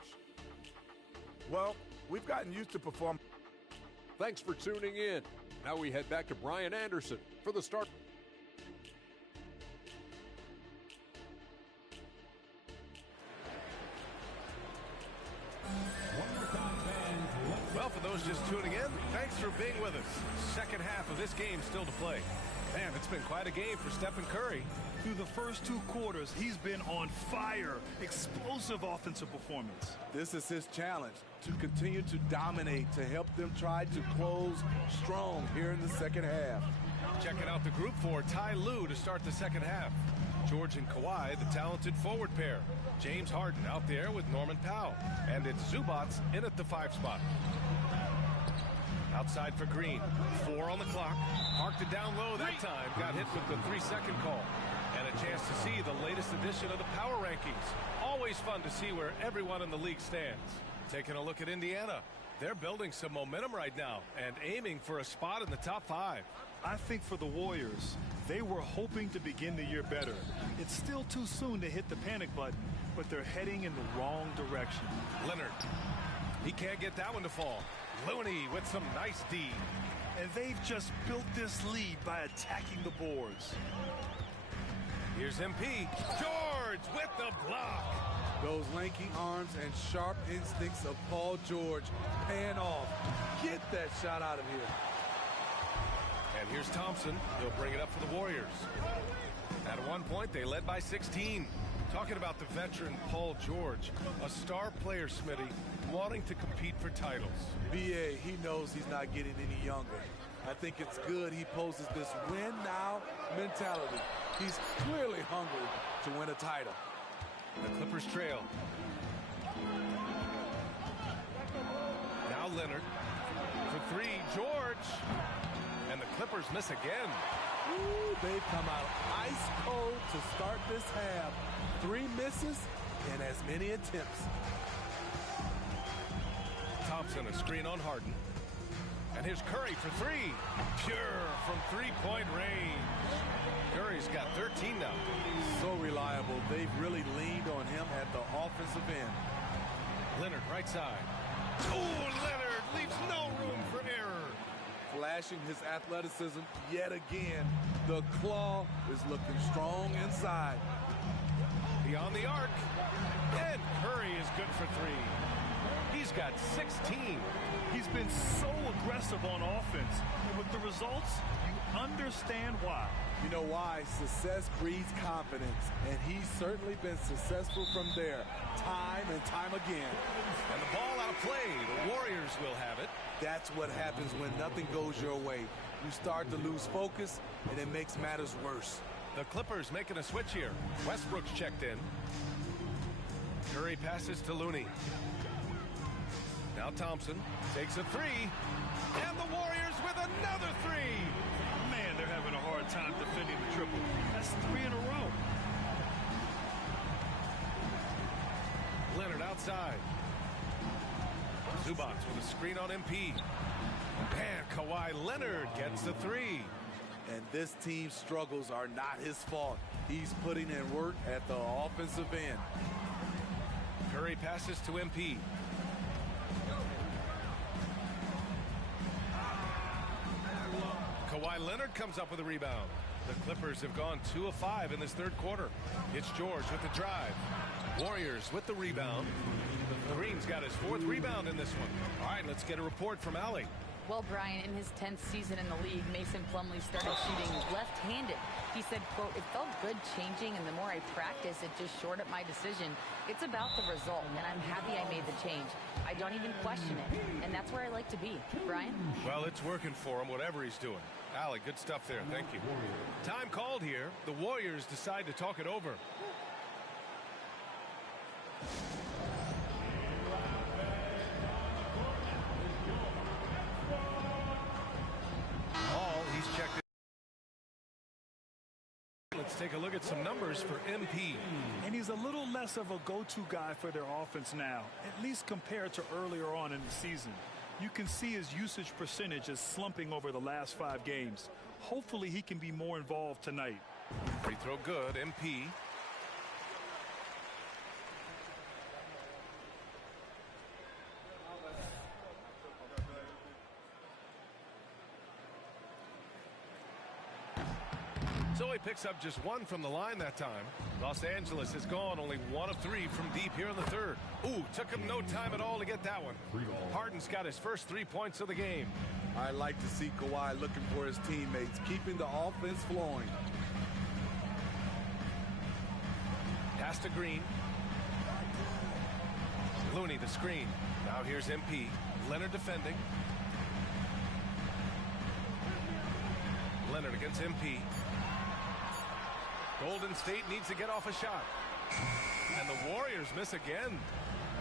Well, we've gotten used to performing. Thanks for tuning in. Now we head back to Brian Anderson for the start. Well, for those just tuning in, thanks for being with us. Second half of this game still to play. Man, it's been quite a game for Stephen Curry. Through the first 2 quarters, he's been on fire. Explosive offensive performance. This is his challenge, to continue to dominate, to help them try to close strong here in the second half. Checking out the group for Ty Lue to start the second half. George and Kawhi, the talented forward pair. James Harden out there with Norman Powell. And it's Zubats in at the 5 spot. Outside for Green. 4 on the clock. Parked it down low that time. Got hit with the 3-second call. And a chance to see the latest edition of the power rankings. Always fun to see where everyone in the league stands. Taking a look at Indiana. They're building some momentum right now and aiming for a spot in the top 5. I think for the Warriors, they were hoping to begin the year better. It's still too soon to hit the panic button, but they're heading in the wrong direction. Leonard. He can't get that one to fall. Looney with some nice D. And they've just built this lead by attacking the boards. Here's MP. George with the block. Those lanky arms and sharp instincts of Paul George paying off. Get that shot out of here. And here's Thompson. He'll bring it up for the Warriors. At one point, they led by 16. Talking about the veteran Paul George, a star player, Smitty, wanting to compete for titles. BA, he knows he's not getting any younger. I think it's good he poses this win-now mentality. He's clearly hungry to win a title. The Clippers trail. Now Leonard. For 3, George. And the Clippers miss again. Ooh, they've come out ice cold to start this half. 3 misses and as many attempts. Thompson, a screen on Harden. And here's Curry for 3. Pure from 3-point range. Curry's got 13 now. So reliable. They've really leaned on him at the offensive end. Leonard, right side. Oh, Leonard leaves no room for error. Flashing his athleticism yet again. The claw is looking strong inside. Beyond the arc. And Curry is good for 3. He's got 16. He's been so aggressive on offense. And with the results, you understand why. You know why? Success breeds confidence. And he's certainly been successful from there, time and time again. And the ball out of play. The Warriors will have it. That's what happens when nothing goes your way. You start to lose focus, and it makes matters worse. The Clippers making a switch here. Westbrook's checked in. Curry passes to Looney. Now Thompson takes a 3. And the Warriors with another 3. Man, they're having a hard time defending the triple. That's 3 in a row. Leonard outside. Zubats with a screen on MP. And Kawhi Leonard gets the 3. And this team's struggles are not his fault. He's putting in work at the offensive end. Curry passes to MP. Kawhi Leonard comes up with a rebound. The Clippers have gone 2 of 5 in this third quarter. It's George with the drive. Warriors with the rebound. Green's got his 4th rebound in this one. All right, let's get a report from Allie. Well, Brian, in his 10th season in the league, Mason Plumlee started shooting left-handed. He said, quote, "It felt good changing, and the more I practice, it just shored up my decision. It's about the result, and I'm happy I made the change. I don't even question it, and that's where I like to be." Brian? Well, it's working for him, whatever he's doing. Allie, good stuff there. Thank you. Time called here. The Warriors decide to talk it over. Let's take a look at some numbers for MP. And he's a little less of a go-to guy for their offense now, at least compared to earlier on in the season. You can see his usage percentage is slumping over the last 5 games. Hopefully he can be more involved tonight. Free throw good, MP. So he picks up just 1 from the line that time. Los Angeles has gone only 1 of 3 from deep here in the third. Ooh, took him no time at all to get that one. Harden's got his first 3 points of the game. I like to see Kawhi looking for his teammates, keeping the offense flowing. Pass to Green. Looney the screen. Now here's MP. Leonard defending. Leonard against MP. Golden State needs to get off a shot. And the Warriors miss again.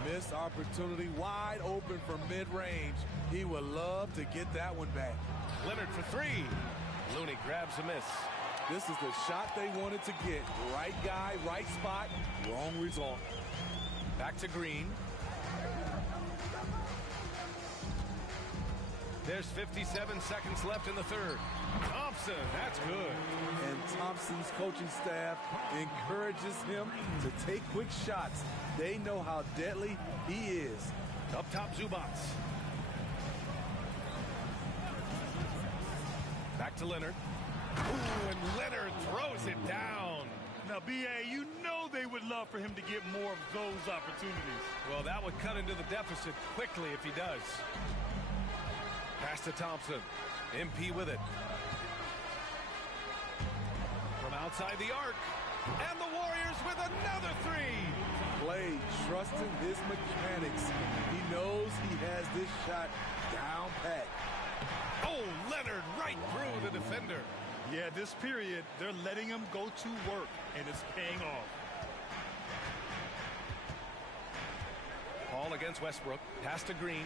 Missed opportunity, wide open from mid-range. He would love to get that one back. Leonard for 3. Looney grabs a miss. This is the shot they wanted to get. Right guy, right spot, wrong result. Back to Green. There's 57 seconds left in the third. Thompson, that's good. And Thompson's coaching staff encourages him to take quick shots. They know how deadly he is. Up top, Zubats. Back to Leonard. Ooh, and Leonard throws it down. Now, B.A., you know they would love for him to get more of those opportunities. Well, that would cut into the deficit quickly if he does. Pass to Thompson. MP with it. From outside the arc. And the Warriors with another 3. Clay trusting his mechanics. He knows he has this shot down pat. Oh, Leonard right through the defender. Yeah, this period, they're letting him go to work, and it's paying off. Paul against Westbrook. Pass to Green.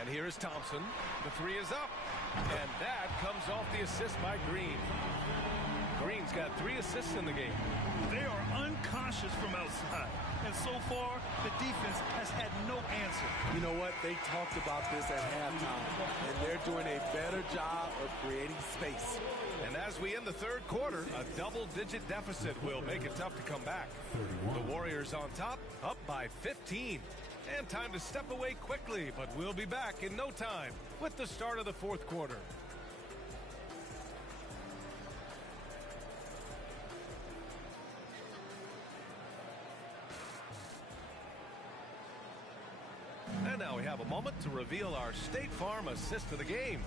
And here is Thompson. The 3 is up. And that comes off the assist by Green. Green's got 3 assists in the game. They are uncautious from outside. And so far, the defense has had no answer. You know what? They talked about this at halftime, and they're doing a better job of creating space. And as we end the third quarter, a double-digit deficit will make it tough to come back. The Warriors on top, up by 15. And time to step away quickly, but we'll be back in no time with the start of the fourth quarter. And now we have a moment to reveal our State Farm assist of the game.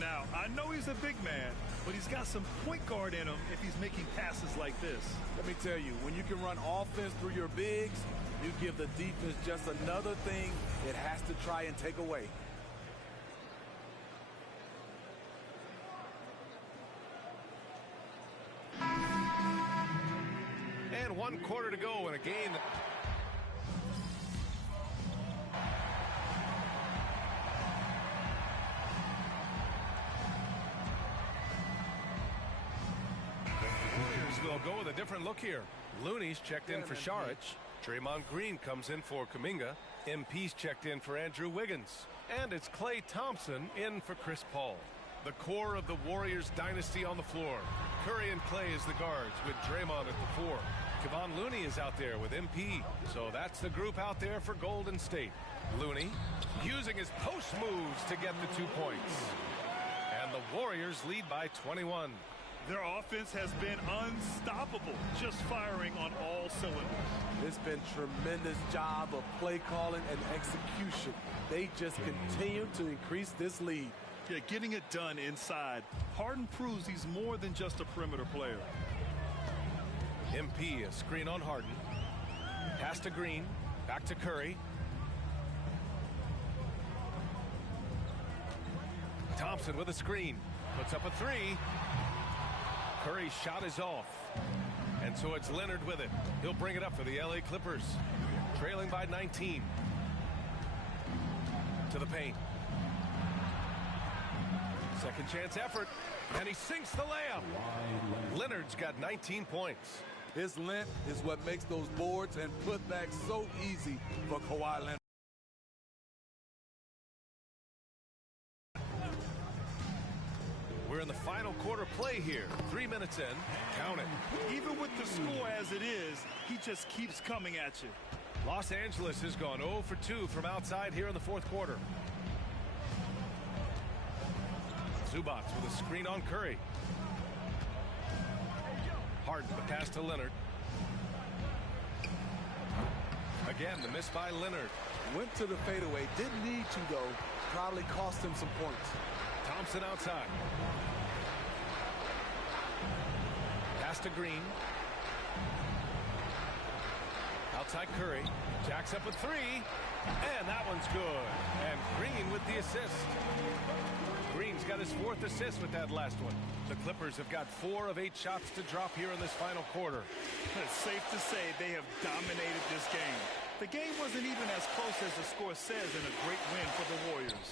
Now, I know he's a big man, but he's got some point guard in him if he's making passes like this. Let me tell you, when you can run offense through your bigs, you give the defense just another thing it has to try and take away. And 1 quarter to go in a game that... will go with a different look here. Looney's checked in for Šarić. Draymond Green comes in for Kuminga. MP's checked in for Andrew Wiggins. And it's Klay Thompson in for Chris Paul. The core of the Warriors dynasty on the floor. Curry and Klay as the guards with Draymond at the 4. Kevon Looney is out there with MP. So that's the group out there for Golden State. Looney using his post moves to get the 2 points. And the Warriors lead by 21. Their offense has been unstoppable, just firing on all cylinders. It's been tremendous job of play calling and execution. They just continue to increase this lead. Yeah, getting it done inside. Harden proves he's more than just a perimeter player. MP, a screen on Harden. Pass to Green. Back to Curry. Thompson with a screen. Puts up a 3. Curry's shot is off. And so it's Leonard with it. He'll bring it up for the LA Clippers. Trailing by 19. To the paint. Second chance effort, and he sinks the layup. Leonard's got 19 points. His length is what makes those boards and putbacks so easy for Kawhi Leonard. We're in the final quarter play here. 3 minutes in. Count it. Even with the score as it is, he just keeps coming at you. Los Angeles has gone 0 for 2 from outside here in the fourth quarter. Zubac with a screen on Curry. Harden, the pass to Leonard. Again, the miss by Leonard. Went to the fadeaway. Didn't need to, though. Probably cost him some points. Thompson outside. Pass to Green. Outside Curry. Jacks up with 3. And that one's good. And Green with the assist. Green's got his 4th assist with that last one. The Clippers have got 4 of 8 shots to drop here in this final quarter. It's safe to say they have dominated this game. The game wasn't even as close as the score says, and a great win for the Warriors.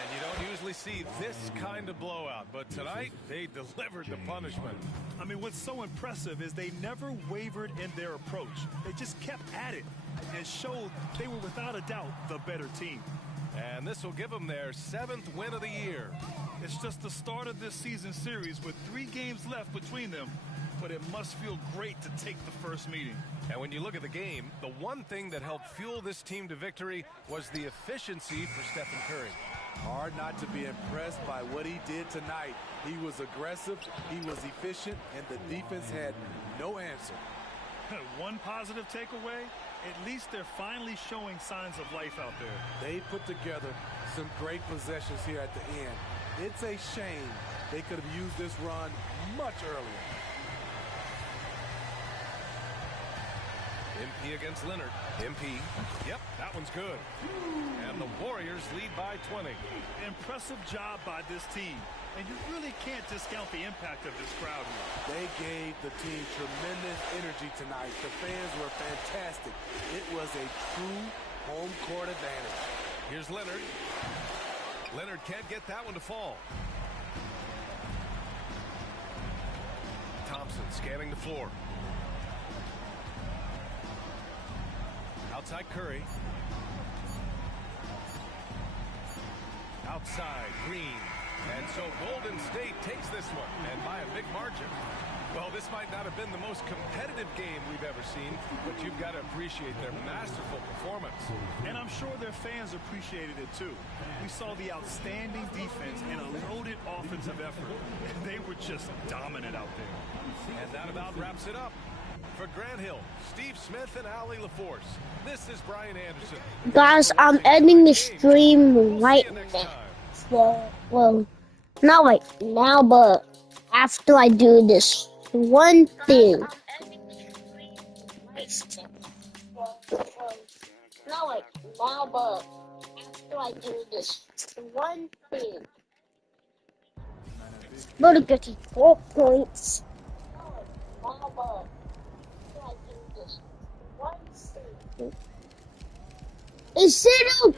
And you don't usually see this kind of blowout, but tonight they delivered the punishment. I mean, what's so impressive is they never wavered in their approach. They just kept at it and showed they were without a doubt the better team. And this will give them their 7th win of the year. It's just the start of this season series with 3 games left between them, but it must feel great to take the first meeting. And when you look at the game, the one thing that helped fuel this team to victory was the efficiency for Stephen Curry. Hard not to be impressed by what he did tonight. He was aggressive, he was efficient, and the defense had no answer. One positive takeaway, at least they're finally showing signs of life out there. They put together some great possessions here at the end. It's a shame they could have used this run much earlier. MP against Leonard. MP. Yep, that one's good. And the Warriors lead by 20. Impressive job by this team. And you really can't discount the impact of this crowd here. They gave the team tremendous energy tonight. The fans were fantastic. It was a true home court advantage. Here's Leonard. Leonard can't get that one to fall. Thompson scanning the floor. Outside Curry. Outside Green. And so Golden State takes this one, and by a big margin. Well, this might not have been the most competitive game we've ever seen, but you've got to appreciate their masterful performance. And I'm sure their fans appreciated it too. We saw the outstanding defense and a loaded offensive effort. They were just dominant out there. And that about wraps it up. For Grant Hill, Steve Smith, and Allie LaForce, this is Brian Anderson. Guys, I'm ending the stream right now. Well, not right now, but after I do this one thing. Not right now, but after I do this one thing. But get 4 points. Is it